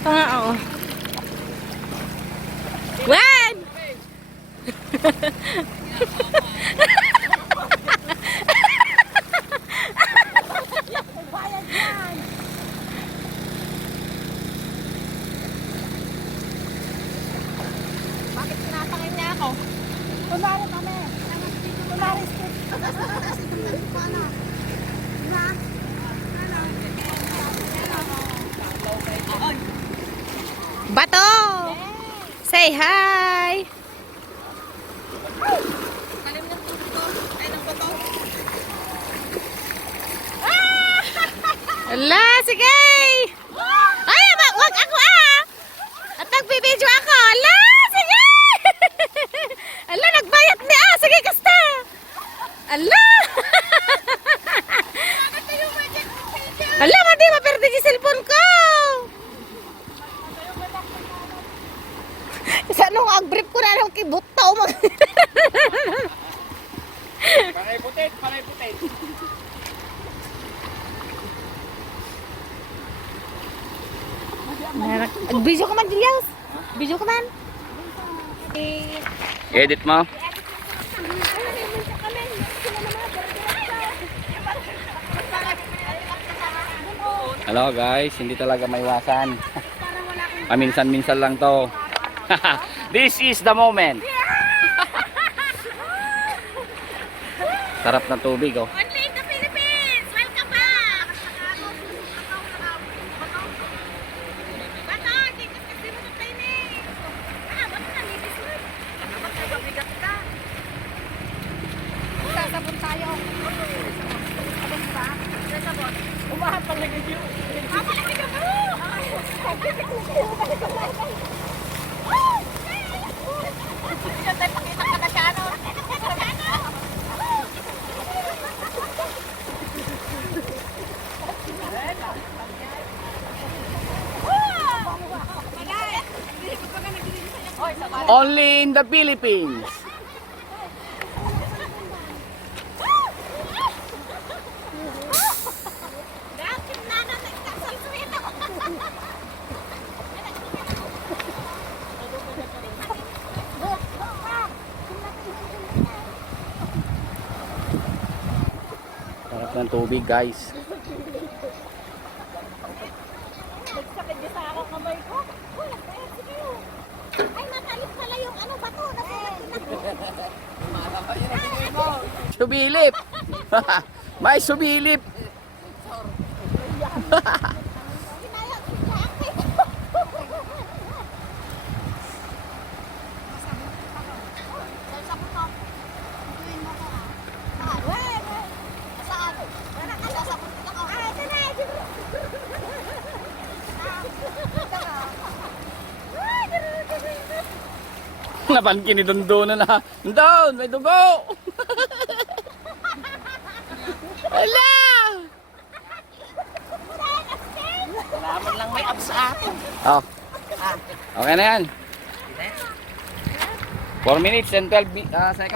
Oo. Wan! Bakit tinatangin niya ako? Kunwari kami. Kunwari skip. Bato! Say hi! Kalim ng tubig ko. Ay, ng bato. Ala, sige! Ay, wag ako At nagbibidyo ako. Ala, sige! Ala, nagbayat niya. Sige, kasta! Ala! Ala, madi maperde yung cellphone ko! Sa nung agbrip ko na nung kibutaw mag... Panay putit, panay putit. Video ka man, Julius. Video ka man. Edit mo. Hello guys, hindi talaga maiwasan. Paminsan-minsan lang to. This is the moment. Sarap ng tubig oh. Only in the Philippines! Welcome back! Bato, tikas kasi mo sa training. Bato na, nipis mo. Dapat may mabigat ka. Sasabon tayo. Sabon ba? Sasabon. Umahat pang nag-review. Ako nag-review ka mo! Siya tayo pakita ka na siya, ano? Only in the Philippines. Sarap ng tubig guys. Nagsakit niya sa aking kamay ko. Nagbayad si kayo. Ay, matalim pala yung ano, bato. Subilip. May subilip. Napan kinidundunan na. Down, may dugo. Ala! Salamat lang may abs sa akin. Oh. Okay na yan. 4 minutes and 12 seconds.